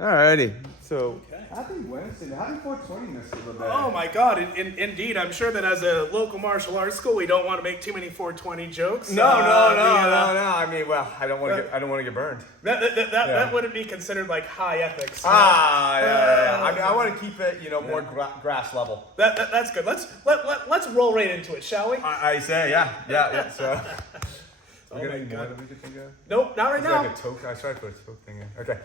Alrighty. So Okay. happy Wednesday. Happy 420, Mr. LeBay. Oh my God! Indeed, I'm sure that as a local martial arts school, we don't want to make too many 420 jokes. No. I mean, well, I don't want to get burned. That wouldn't be considered like high ethics. Yeah. I mean, I want to keep it, more grass level. That's good. Let's roll right into it, shall we? I say, yeah. So. Oh We're my gonna more God. than we could think of. Nope, not right Is now. like a toke? I tried to put a toke thing in. Okay.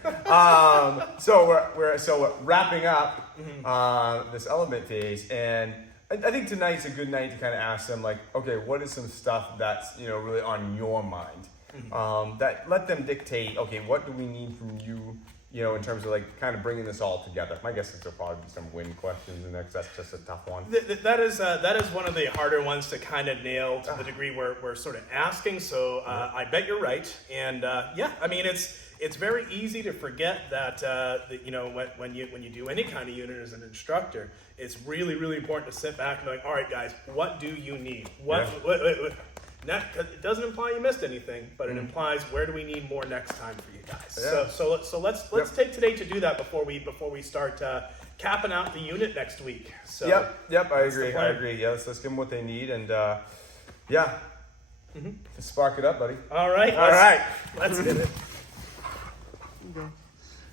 So we're wrapping up this element phase, and I think tonight's a good night to kind of ask them, like, okay, what is some stuff that's really on your mind? That let them dictate. Okay, what do we need from you? In terms of like kind of bringing this all together. My guess is there'll probably be some win questions, and that's just a tough one. That is one of the harder ones to kind of nail to the degree we're sort of asking. So I bet you're right, and I mean it's very easy to forget that when you do any kind of unit as an instructor, it's really important to sit back and be like, all right, guys, what do you need? What it doesn't imply you missed anything, but it implies where do we need more next time for you guys. Yeah. So let's take today to do that before we start capping out the unit next week. So Yep. I agree. Yeah, let's give them what they need, and let's spark it up, buddy. All right. Let's hit it.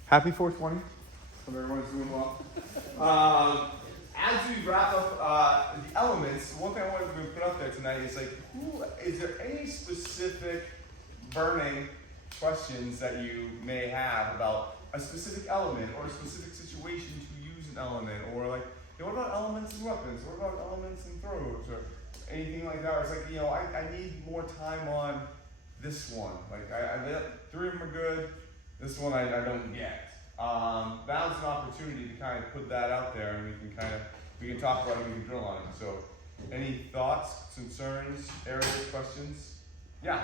Happy 420. Hope everyone's doing well. As we wrap up the elements, one thing I wanted to put up there tonight is like, is there any specific burning questions that you may have about a specific element or a specific situation to use an element, or like, what about elements and weapons? What about elements and throws, or anything like that? Or it's like, I need more time on this one. Like, I 3 of them are good. This one I don't get. Now's an opportunity to kind of put that out there, and we can talk about it, we can drill on it. So, any thoughts, concerns, areas, questions? Yeah.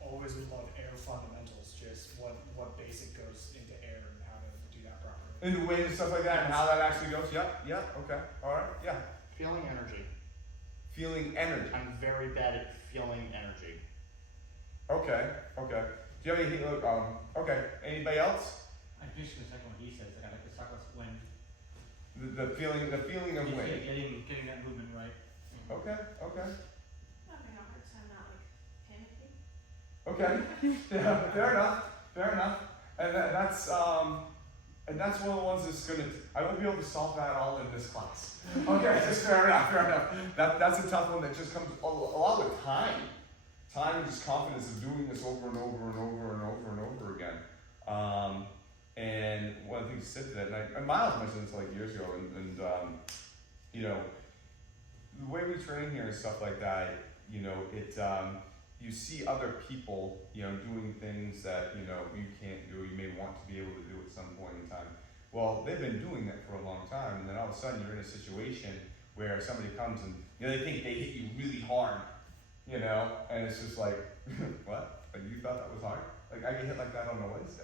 Always would love air fundamentals, just what basic goes into air and how to do that properly. And the wind and stuff like that, and how that actually goes. Yep. Okay. All right. Yeah. Feeling energy. Feeling energy. I'm very bad at feeling energy. Okay. Do you have anything? Okay. Anybody else? I finished the second one he says. I like to talk about when The feeling of wind. getting that movement right. Okay. Having a hard time not panicking. Okay. Yeah. Fair enough. And that's one of the ones that's I won't be able to solve that all in this class. Okay. Just fair enough. That's a tough one that just comes a lot with time. Time and just confidence of doing this over and over again. And one of the things to sit to that, and Miles mentioned this like years ago, and the way we train here and stuff like that, you see other people, doing things that, you can't do, you may want to be able to do at some point in time. Well, they've been doing that for a long time, and then all of a sudden you're in a situation where somebody comes and, they think they hit you really hard, and it's just like, what? And you thought that was hard? Like, I get hit like that on a Wednesday.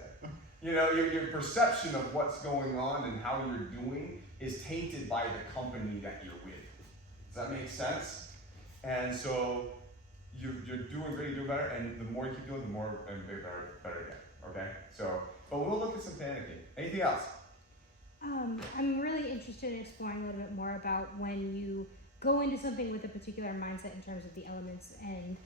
Your perception of what's going on and how you're doing is tainted by the company that you're with. Does that make sense? And so you're doing great, you're doing better, and the more you keep doing, the more and better you get. Okay? So, but we'll look at some panicking. Anything else? I'm really interested in exploring a little bit more about when you go into something with a particular mindset in terms of the elements, and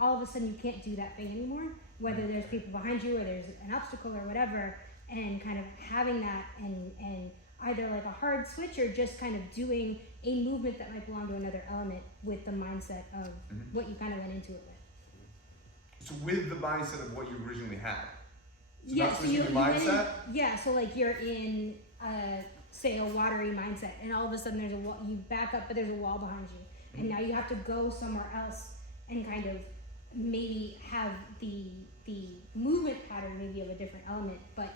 all of a sudden you can't do that thing anymore, whether there's people behind you or there's an obstacle or whatever, and kind of having that and either like a hard switch or just kind of doing a movement that might belong to another element with the mindset of what you kind of went into it with. So with the mindset of what you originally had. So Yeah, not so switching your mindset? so like you're in say a watery mindset, and all of a sudden there's a wall, you back up, but there's a wall behind you, and now you have to go somewhere else and kind of maybe have the movement pattern maybe of a different element, but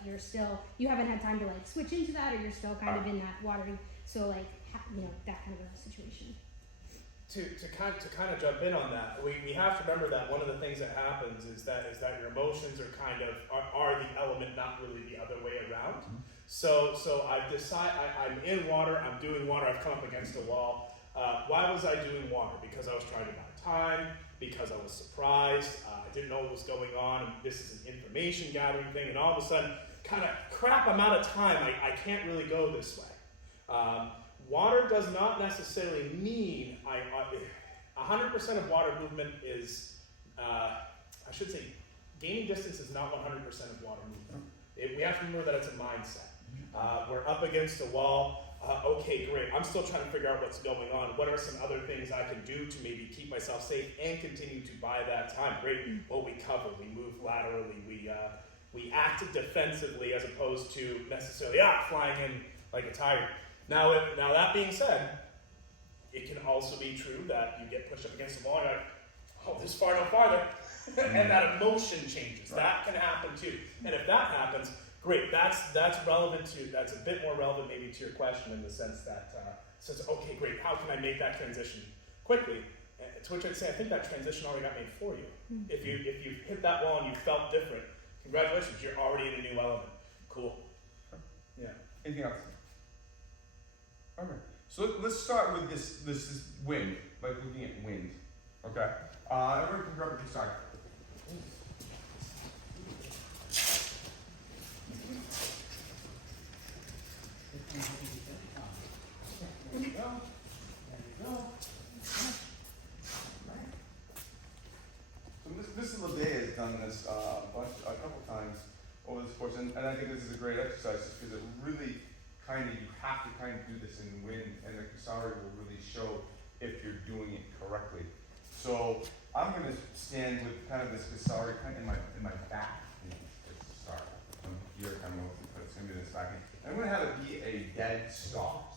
you haven't had time to like switch into that, or you're still kind of in that watery, so like that kind of a situation. To kind of jump in on that, we have to remember that one of the things that happens is that your emotions are are the element, not really the other way around. So I've decided I'm in water, I'm doing water, I've come up against a wall. Why was I doing water? Because I was trying to buy time, because I was surprised, I didn't know what was going on, and this is an information gathering thing, and all of a sudden kind of crap amount of time, I can't really go this way. Water does not necessarily mean 100% of water movement is, I should say, gaining distance is not 100% of water movement. We have to remember that it's a mindset. We're up against a wall. Okay, great. I'm still trying to figure out what's going on. What are some other things I can do to maybe keep myself safe and continue to buy that time? Great. Well, we cover, we move laterally, we act defensively as opposed to necessarily flying in like a tiger. Now that being said, it can also be true that you get pushed up against the wall and you're like, oh, this far, no farther. And that emotion changes. Right. That can happen too. And if that happens, great. That's relevant to, that's a bit more relevant maybe to your question in the sense that says, okay, great. How can I make that transition quickly? To which I'd say, I think that transition already got made for you. Mm-hmm. If you hit that wall and you felt different, congratulations, you're already in a new element. Cool. Yeah. Anything else? Okay. So let's start with this is wind, like looking at wind. Okay. Everyone can grab a side. There you go. There you go. So Mr. Ledet has done this a couple times over this course, and I think this is a great exercise just because it really you have to do this in wind, and the Kusari will really show if you're doing it correctly. So I'm going to stand with kind of this Kusari kind of in my back. Sorry, here kind of but it's going to be this back. I'm going to have it be a dead stop.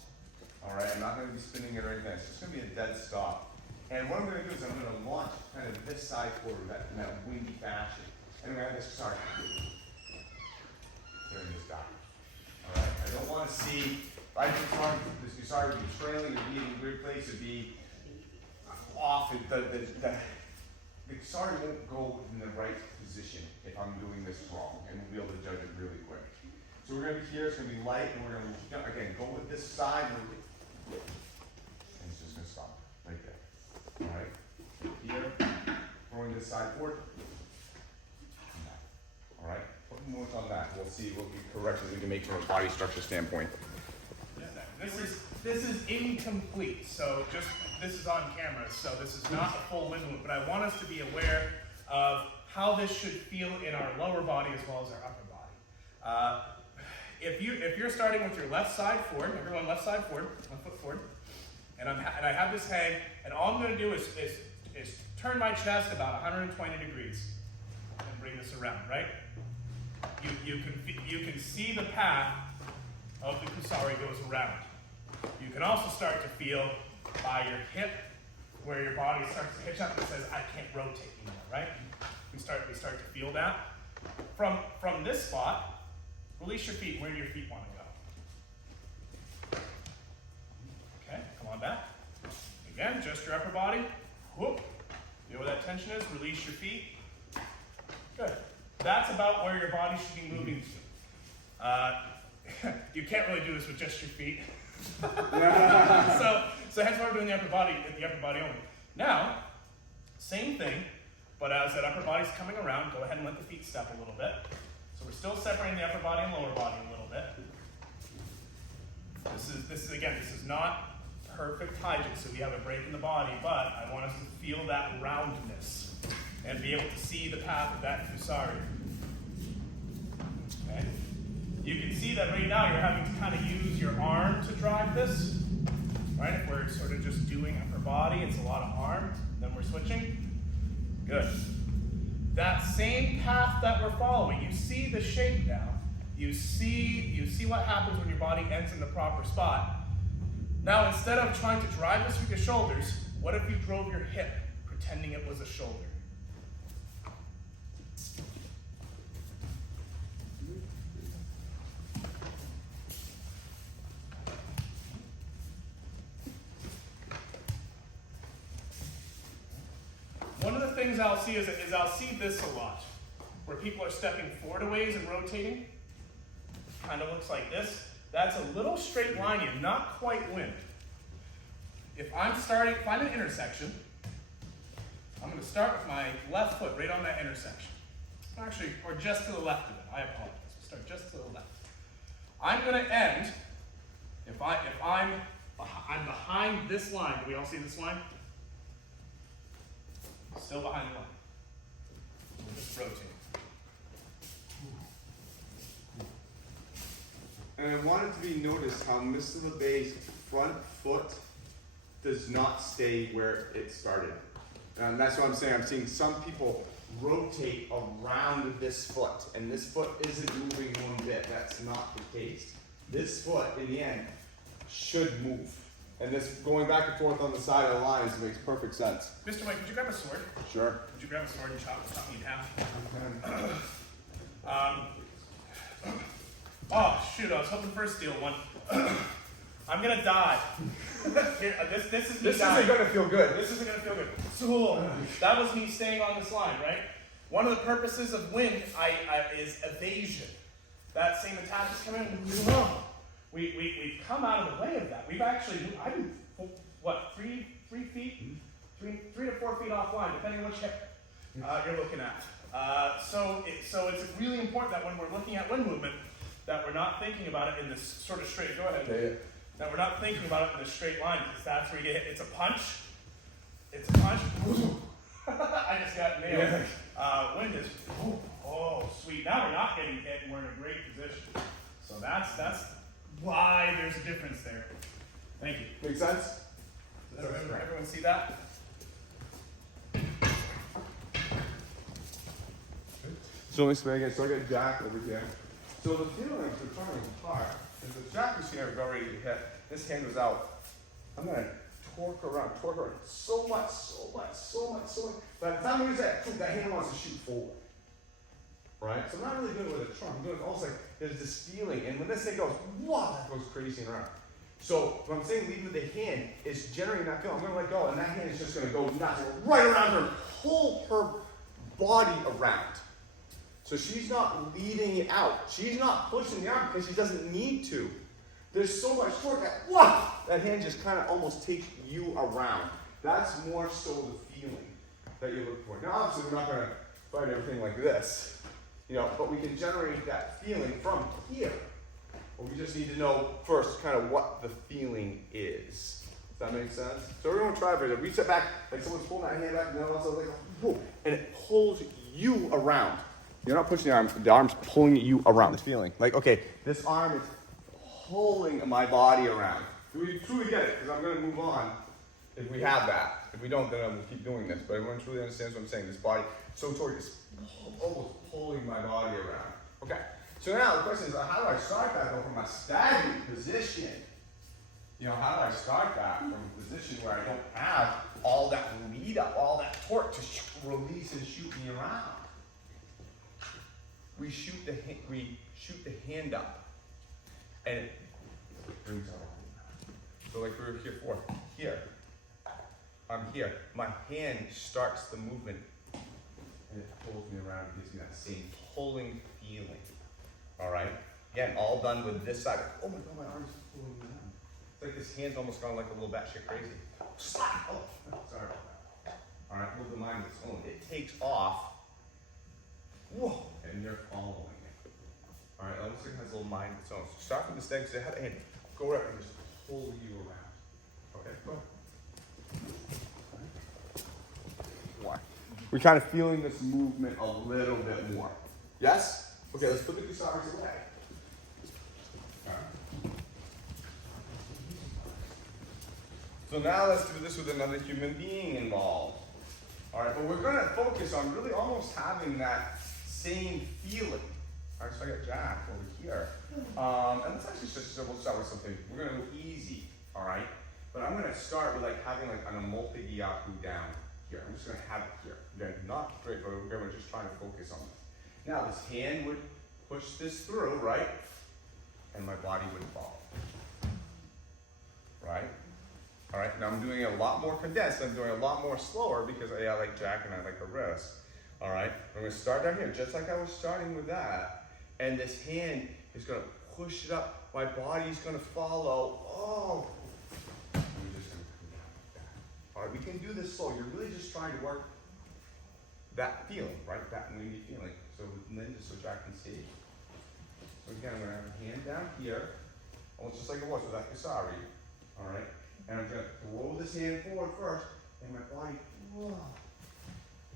All right, I'm not going to be spinning it or anything. It's just going to be a dead stop. And what I'm going to do is I'm going to launch kind of this side forward in that windy fashion. And I'm going to have this Kusari during this dock. All right, I don't want to see this Kusari be trailing or be in a weird place or be off. The Kusari won't go in the right position if I'm doing this wrong, and we'll be able to judge it really quick. So we're going to be here, it's going to be light, and we're going to, again, go with this side, and it's just going to stop right there. All right, here, throwing this side forward, come back. All right, put more on that. We'll see what we correct as we can make from a body structure standpoint. This is incomplete, so this is on camera, so this is not a full wind loop, but I want us to be aware of how this should feel in our lower body as well as our upper body. If you're starting with your left side forward, everyone left side forward, 1 foot forward, and I have this hang, and all I'm going to do is turn my chest about 120 degrees and bring this around, right? You can see the path of the Kusari goes around. You can also start to feel by your hip where your body starts to hitch up and says, I can't rotate anymore, right? We start to feel that. From this spot, release your feet. Where do your feet want to go? Okay, come on back. Again, just your upper body. Whoop. Feel where that tension is. Release your feet. Good. That's about where your body should be moving to. You can't really do this with just your feet. So hence why we're doing the upper body only. Now, same thing, but as that upper body's coming around, go ahead and let the feet step a little bit. So we're still separating the upper body and lower body a little bit. This is not perfect hygiene, so we have a break in the body, but I want us to feel that roundness and be able to see the path of that Kusari. Okay? You can see that right now you're having to kind of use your arm to drive this. Right? If we're sort of just doing upper body, it's a lot of arm. Then we're switching. Good. That same path that we're following, you see the shape now. You see what happens when your body ends in the proper spot. Now, instead of trying to drive this with your shoulders, what if you drove your hip, pretending it was a shoulder? One of the things I'll see is I'll see this a lot, where people are stepping forward a ways and rotating. Kind of looks like this. That's a little straight line in, not quite wind. If I'm starting, find an intersection. I'm going to start with my left foot right on that intersection. Actually, or just to the left of it. I apologize. Start just to the left. I'm gonna end, I'm behind this line. Do we all see this line? Still behind the line. We'll just rotate. And I want it to be noticed how Mr. LeBay's front foot does not stay where it started. And that's what I'm saying. I'm seeing some people rotate around this foot, and this foot isn't moving one bit. That's not the case. This foot, in the end, should move. And this going back and forth on the side of the lines makes perfect sense. Mr. Mike, could you grab a sword? Sure. Could you grab a sword and chop me in half? Oh shoot! I was hoping for a steel one. I'm gonna die. Here, this is me This dying. isn't gonna feel good. This isn't gonna feel good. So that was me staying on this line, right? One of the purposes of wind is evasion. That same attack is coming. We've come out of the way of that. We've actually, I've been, what, 3 feet? 3 to 4 feet offline, depending on which hip you're looking at. So it's really important that when we're looking at wind movement, that we're not thinking about it in this sort of straight, go ahead. Yeah. That we're not thinking about it in a straight line, because that's where you get hit. It's a punch. It's a punch. I just got nailed. Wind is, oh, sweet. Now we're not getting hit, and we're in a great position. So that's why there's a difference there. Thank you. Make sense? Does everyone see that? So let me explain again. So I got Jack over here. So the feeling we're trying apart is the Jack machine I've already hit. This hand was out. I'm gonna torque around so much. By the time I use that hand wants to shoot forward. Right? So I'm not really doing it with a trunk. I'm doing it almost like there's this feeling, and when this thing goes, wow, that goes crazy around. So what I'm saying, lead with the hand is generating that feeling. I'm gonna let go, and that hand is just gonna go nuts right around her, pull her body around. So she's not leading it out. She's not pushing the arm because she doesn't need to. There's so much torque that, wow, that hand just kind of almost takes you around. That's more so the feeling that you look for. Now, obviously, we're not going to fight everything like this, but we can generate that feeling from here. But we just need to know first kind of what the feeling is. Does that make sense? So everyone try it. Reach it back, like someone's pulling that hand back, and then also like, whoa, and it pulls you around. You're not pushing the arm's pulling you around. This feeling, like, okay, this arm is pulling my body around. Do we truly get it? Because I'm going to move on if we have that. If we don't, then I'm going to keep doing this. But everyone truly understands what I'm saying. This body, so torque is almost pulling my body around. Okay, so now the question is, how do I start that though from a stagnant position? How do I start that from a position where I don't have all that lead up, all that torque to release and shoot me around? We shoot the hand up, and it brings out. So like we were here for here, I'm here. My hand starts the movement, and it pulls me around. Gives me that same pulling feeling. All right. Again, all done with this side. Oh my God, my arm's pulling me down. It's like this hand's almost gone like a little batshit crazy. Stop! Oh, sorry about that. All right, move the mind of its own. It takes off. Whoa. And you're following it. All right, almost like it has a little mind of its own. So start from this thing, so have a hand. Go up and just pull you around. Okay, go ahead. Why? We're kind of feeling this movement a little bit more. Yes? Okay, let's put the Kusabis away. All right. So now let's do this with another human being involved. All right, but we're going to focus on really almost having that same feeling. All right, so I got Jack over here. And let's actually just, we'll start with something. We're going to go easy, all right? But I'm going to start with like having like an Amolta-Gyaku down here. I'm just going to have it here. Again, not straight, but we're just trying to focus on this. Now this hand would push this through, right? And my body would fall. Right? All right, now I'm doing it a lot more condensed. I'm doing it a lot more slower because I like Jack and I like the wrist. All right, I'm gonna start down here, just like I was starting with that. And this hand is gonna push it up. My body's gonna follow. Oh, I'm just gonna come down like that. All right, we can do this slow. You're really just trying to work that feeling, right? That windy feeling. So then just so Jack can see. So again, I'm gonna have a hand down here, almost just like it was with that Kusari, all right? And I'm gonna throw this hand forward first, and my body, whoa,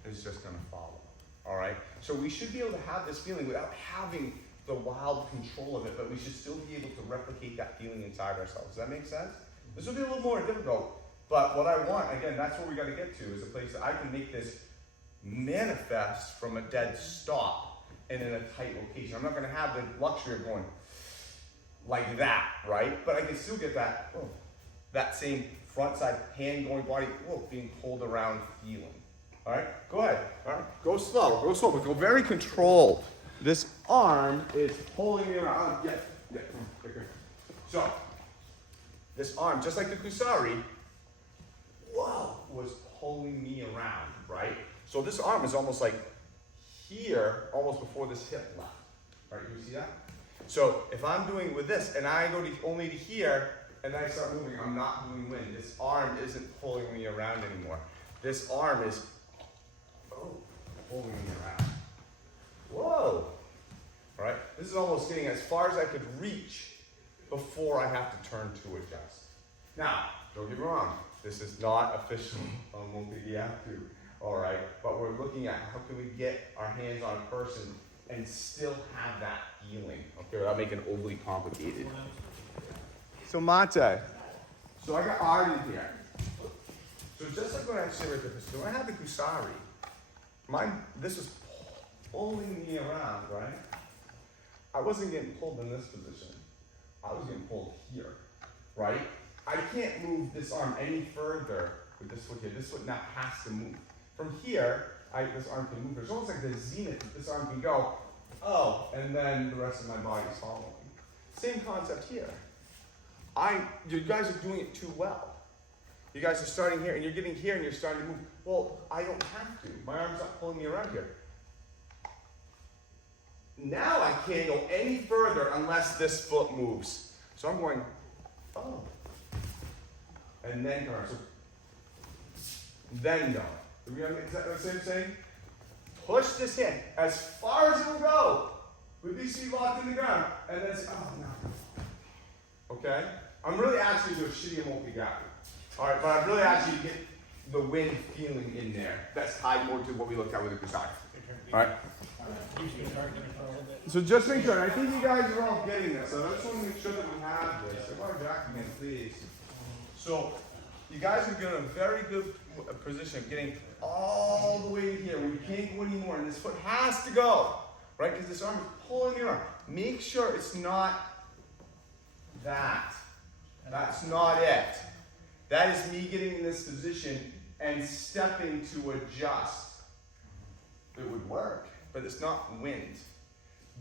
is just gonna follow, all right? So we should be able to have this feeling without having the wild control of it, but we should still be able to replicate that feeling inside ourselves. Does that make sense? This will be a little more difficult, but what I want, again, that's where we gotta get to, is a place that I can make this manifest from a dead stop and in a tight location. I'm not gonna have the luxury of going like that, right? But I can still get that, that same front side hand going body, being pulled around feeling. All right, go ahead, all right? Go slow, but go very controlled. This arm is pulling me around. Yeah. So, this arm, just like the Kusari, was pulling me around, right? So this arm is almost like here, almost before this hip left. Right, you see that? So if I'm doing with this, and I go to only to here, and then I start moving, I'm not doing wind. This arm isn't pulling me around anymore. This arm is, pulling me around. Whoa! All right, this is almost getting as far as I could reach before I have to turn to adjust. Now, don't get me wrong, this is not official on Multi-Gyatso, all right? But we're looking at how can we get our hands on a person and still have that feeling, okay, without making it overly complicated. So Mate, so I got Arden here. So just like when I say right there, so when I had the Kusari, this was pulling me around, right? I wasn't getting pulled in this position. I was getting pulled here, right? I can't move this arm any further with this foot here. This foot now has to move. From here, this arm can move. There's almost like the zenith that this arm can go, and then the rest of my body's following. Same concept here. You guys are doing it too well. You guys are starting here, and you're getting here, and you're starting to move. Well, I don't have to. My arm's not pulling me around here. Now I can't go any further unless this foot moves. So I'm going, and then come around. So, then go. Is that what I'm saying? Push this hand as far as it will go with these feet locked in the ground, and then say, no. Okay? I'm really asking you to do a shitty Multi-Gyatso. Alright, but I'm really asking you to get the wind feeling in there. That's tied more to what we looked at with the Kusari. Alright? So just make sure, and I think you guys are all getting this, so I just want to make sure that we have this. If our Jack again, please. So, you guys are in a very good position of getting all the way to here where you can't go anymore, and this foot has to go, right? Because this arm is pulling your arm. Make sure it's not that. That's not it. That is me getting in this position and stepping to adjust. It would work, but it's not wind.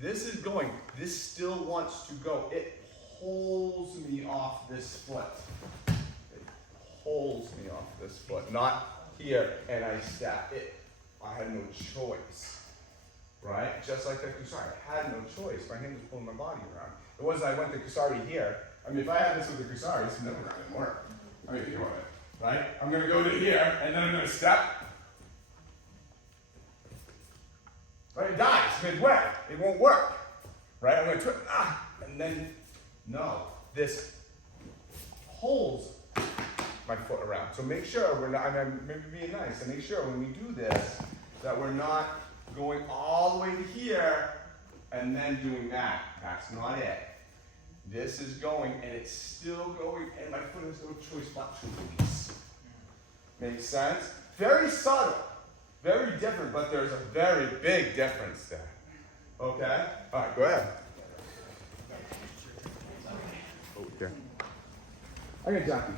This is going. This still wants to go. It pulls me off this foot. It pulls me off this foot. Not here, and I step. I had no choice. Right? Just like the Kusari. I had no choice. My hand was pulling my body around. It wasn't I went the Kusari here. I mean, if I had this with the Kusari, it's never going to work. I mean, think about it. Right? I'm going to go to here, and then I'm going to step. Right? It dies midway. It won't work. Right? I'm going to and then, no. This pulls my foot around. So make sure we're not, I'm maybe being nice, and make sure when we do this, that we're not going all the way to here, and then doing that. That's not it. This is going, and it's still going, and my foot has no choice but to release. Makes sense? Very subtle. Very different, but there's a very big difference there. Okay? All right, go ahead. Okay. Okay, Jackie.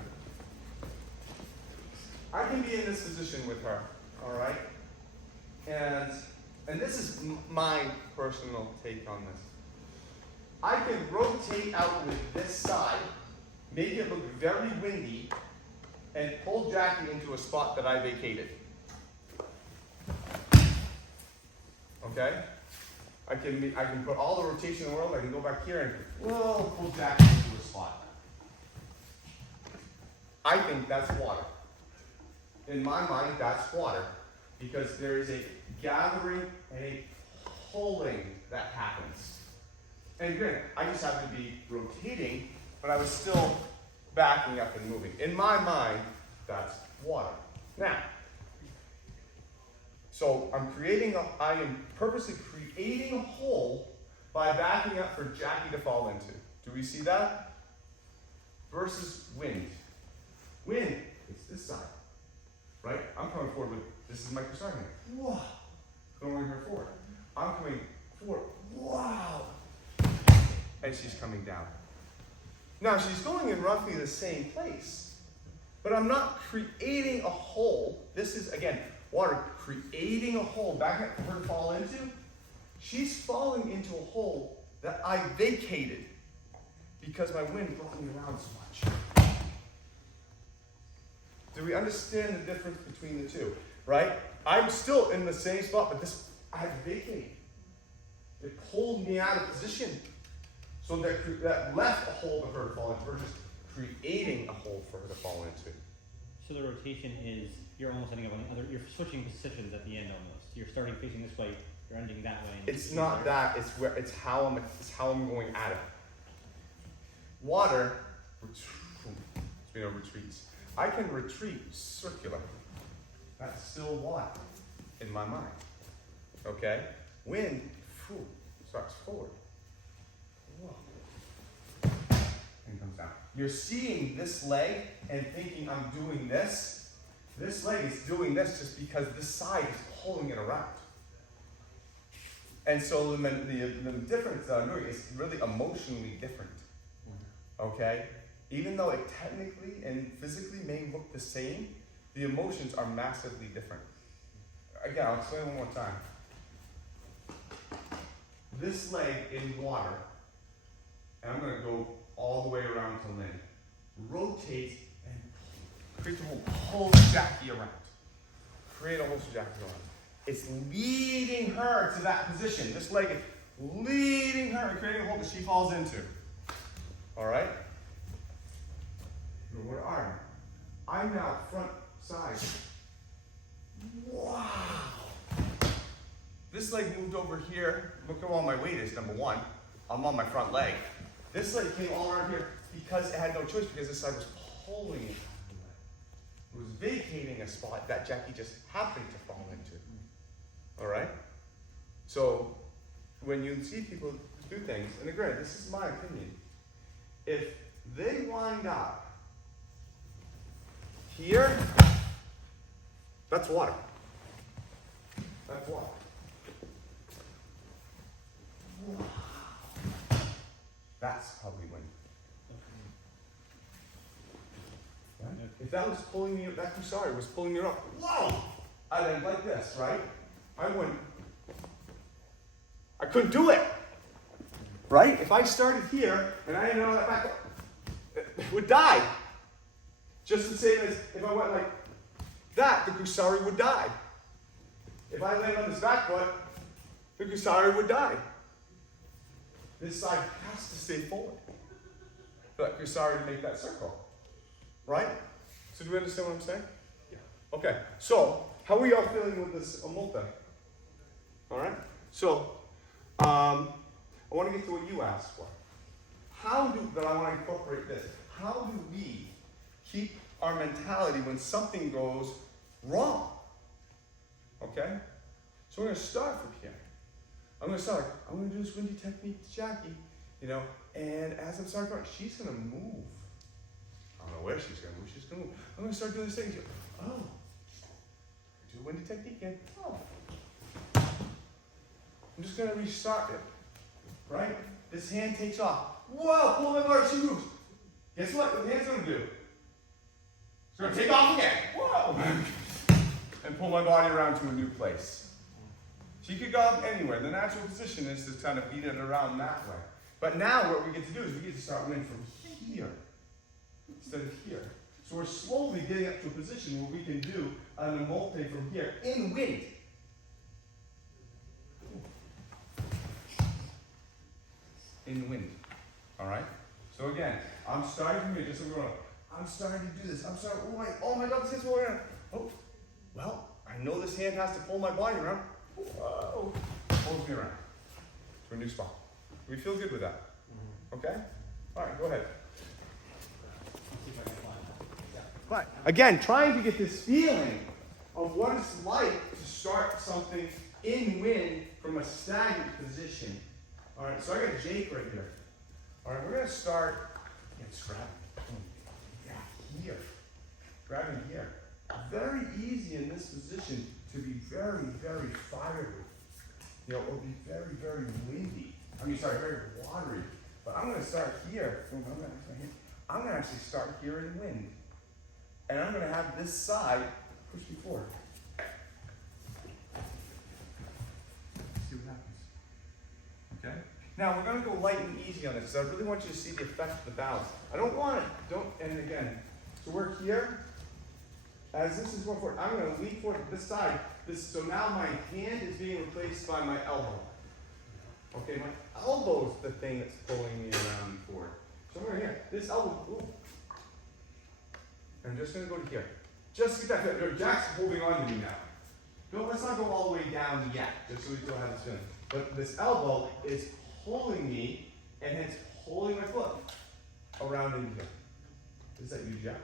I can be in this position with her, all right? And this is my personal take on this. I can rotate out with this side, make it look very windy, and pull Jackie into a spot that I vacated. Okay? I can put all the rotation in the world, I can go back here and pull Jackie into a spot. I think that's water. In my mind, that's water. Because there is a gathering and a pulling that happens. And granted, I just happened to be rotating, but I was still backing up and moving. In my mind, that's water. Now, so I am purposely creating a hole by backing up for Jackie to fall into. Do we see that? Versus wind. Wind, it's this side, right? I'm coming forward with, this is my Kusari. Whoa, going her forward. I'm coming forward, wow. And she's coming down. Now she's going in roughly the same place, but I'm not creating a hole. This is, again, water creating a hole back up for her to fall into. She's falling into a hole that I vacated because my wind brought me around so much. Do we understand the difference between the two? Right? I'm still in the same spot, but this I had to vacate. It pulled me out of position. So that left a hole for her to fall into versus creating a hole for her to fall into. So the rotation is, you're almost ending up on the other, you're switching positions at the end almost. You're starting facing this way, you're ending that way. and It's facing not there. that, it's how I'm going at it. Water, retreats. I can retreat circular. That's still water in my mind. Okay? Wind, starts forward. Whoa. And comes down. You're seeing this leg and thinking I'm doing this. This leg is doing this just because this side is pulling it around. And so the difference that I'm doing is really emotionally different. Okay? Even though it technically and physically may look the same, the emotions are massively different. Again, I'll explain one more time. This leg in water, and I'm going to go all the way around to Lynn, rotates and creates a whole pulls Jackie around. Create a whole Jackie around. It's leading her to that position. This leg is leading her and creating a hole that she falls into. Alright? What arm? I'm now front side. Wow! This leg moved over here. Look at all my weight is, number one. I'm on my front leg. This leg came all around here because it had no choice because this side was pulling it out of the way. It was vacating a spot that Jackie just happened to fall into. Alright? So, when you see people do things, and again, this is my opinion, if they wind up here, that's water. That's water. Wow. That's probably wind. Right? If that was pulling me, that Kusari was pulling me up, whoa! I went like this, right? I couldn't do it. Right? If I started here and I didn't know that back, it would die. Just the same as if I went like that, the Kusari would die. If I landed on this back foot, the Kusari would die. This side has to stay forward for that Kusari to make that circle. Right? So do we understand what I'm saying? Yeah. Okay. So, how are y'all feeling with this Amulta? Alright? So, I want to get to what you asked for. But I want to incorporate this. How do we keep our mentality when something goes wrong? Okay? So we're going to start from here. I'm going to do this windy technique to Jackie, and as I'm starting to she's going to move. I don't know where she's going to move. She's going to move. I'm going to start doing this thing. Oh. Do a windy technique again. Oh. I'm just going to restart it. Right? This hand takes off. Whoa, pull my bar, she moves. Guess what? The hand's going to do? It's going to take off again. Whoa! And pull my body around to a new place. She could go up anywhere. The natural position is to kind of beat it around that way. But now what we get to do is we get to start winning from here instead of here. So we're slowly getting up to a position where we can do an Amulte from here in wind. In wind. Alright? So again, I'm starting from here, just so we're going. I'm starting to do this. Oh my god, this hand's going around. Oh, well, I know this hand has to pull my body around. Whoa. Pulls me around to a new spot. We feel good with that. Okay? All right, go ahead. Let's see if I can fly that. But again, trying to get this feeling of what it's like to start something in wind from a stagnant position. All right, so I got Jake right here. All right, we're gonna start. Yeah, just grab him. Yeah, here. Grab him here. Very easy in this position to be very, very fiery. You know, or be very, very windy. Very watery. But I'm gonna start here. I'm gonna actually start here in wind. And I'm going to have this side push me forward. See what happens. Okay? Now we're going to go light and easy on this. So I really want you to see the effect of the balance. I don't want it, and again, so we're here. As this is going forward, I'm going to lean forward to this side. So now my hand is being replaced by my elbow. Okay, my elbow is the thing that's pulling me around forward. So we're here. This elbow, ooh. I'm just going to go to here. Just get that feeling. Jack's holding on to me now. No, let's not go all the way down yet, just so we still have this feeling. But this elbow is holding me, and it's holding my foot around in here. Is that you, Jack?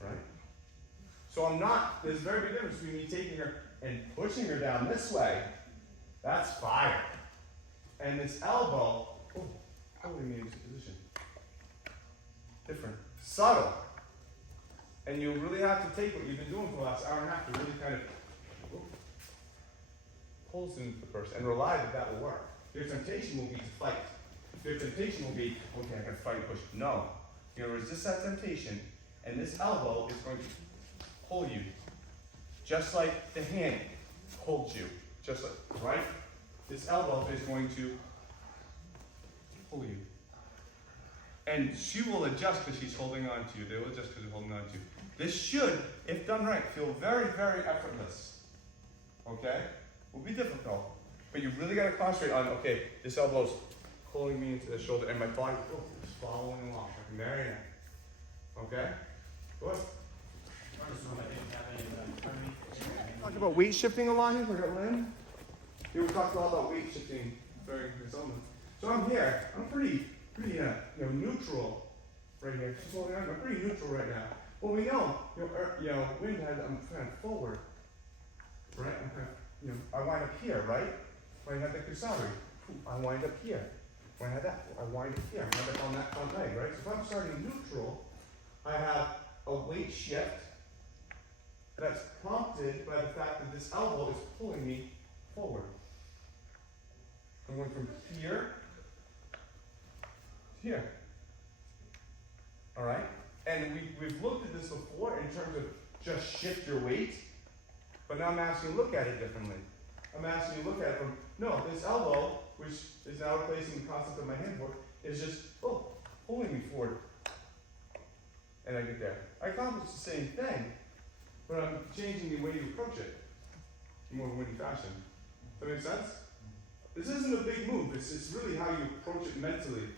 Right? So I'm not, there's a very big difference between me taking her and pushing her down this way. That's fire. And this elbow, holding me in this position. Different. Subtle. And you really have to take what you've been doing for the last hour and a half to really kind of pulse into the person and rely that that will work. Your temptation will be to fight. Your temptation will be, okay, I gotta fight and push. No. You're gonna resist that temptation, and this elbow is going to pull you. Just like the hand holds you. Just like, right? This elbow is going to pull you. And she will adjust because she's holding on to you. They will adjust because they're holding on to you. This should, if done right, feel very, very effortless. Okay? Will be difficult. But you really got to concentrate on, okay, this elbow's pulling me into the shoulder and my body is following along. Like a marionette. Okay? Go ahead. Talk about weight shifting a lot here. We got Lynn. We talked a lot about weight shifting during this element. So I'm here. I'm pretty neutral right here. She's holding on. I'm pretty neutral right now. Well, we know, wind has. I'm kind of forward, right? I'm kind of, I wind up here, right? When I have the kusari, I wind up here. When I have that, I wind up here. I wind up on that front leg, right? So if I'm starting neutral, I have a weight shift that's prompted by the fact that this elbow is pulling me forward. I'm going from here to here. All right? And we've looked at this before in terms of just shift your weight, but now I'm asking you to look at it differently. I'm asking you to look at it from, no, this elbow, which is now replacing the concept of my hand forward, is just, pulling me forward. And I get there. I accomplish the same thing, but I'm changing the way you approach it in more of a windy fashion. Does that make sense? This isn't a big move. It's really how you approach it mentally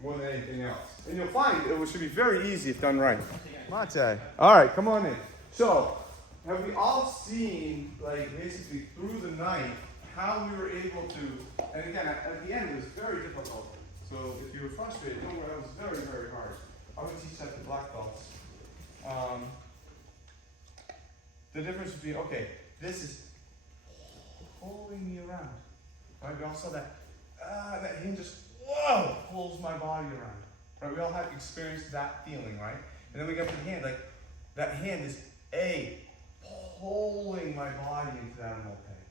more than anything else. And you'll find it should be very easy if done right. Mate. All right, come on in. So, have we all seen, basically through the night, how we were able to, and again, at the end it was very difficult. So if you were frustrated, don't worry, that was very, very hard. I'm going to teach that to black belts. The difference between, this is pulling me around. Right, we all saw that. That hand just, pulls my body around. Right, we all have experienced that feeling, right? And then we get to the hand, that hand is pulling my body into that animal pain,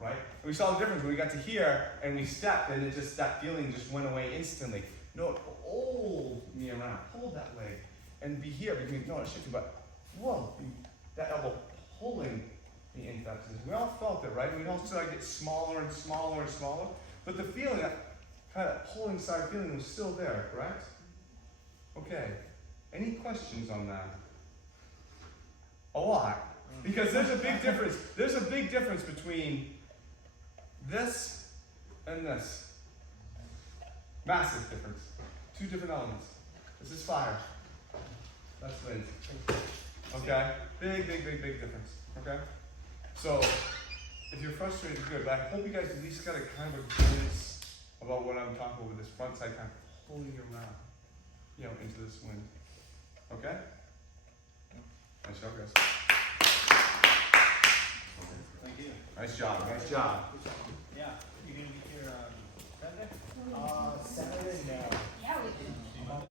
right? And we saw the difference when we got to here and we stepped, and that feeling just went away instantly. No, it pulled me around, pulled that leg, and be here between, it's shifting, but that elbow pulling me into that position. We all felt it, right? We all saw it get smaller and smaller and smaller, but the feeling, that kind of pulling side feeling was still there, correct? Okay. Any questions on that? A lot. Because there's a big difference. There's a big difference between this and this. Massive difference. Two different elements. This is fire. That's wind. Okay? Big difference. Okay? So, if you're frustrated, good. But I hope you guys at least got a kind of a glimpse of about what I'm talking about with this front side kind of pulling you around, into this wind. Okay? Nice job, guys. Thank you. Nice job, nice job. Yeah. You gonna get your Saturday? Saturday, no.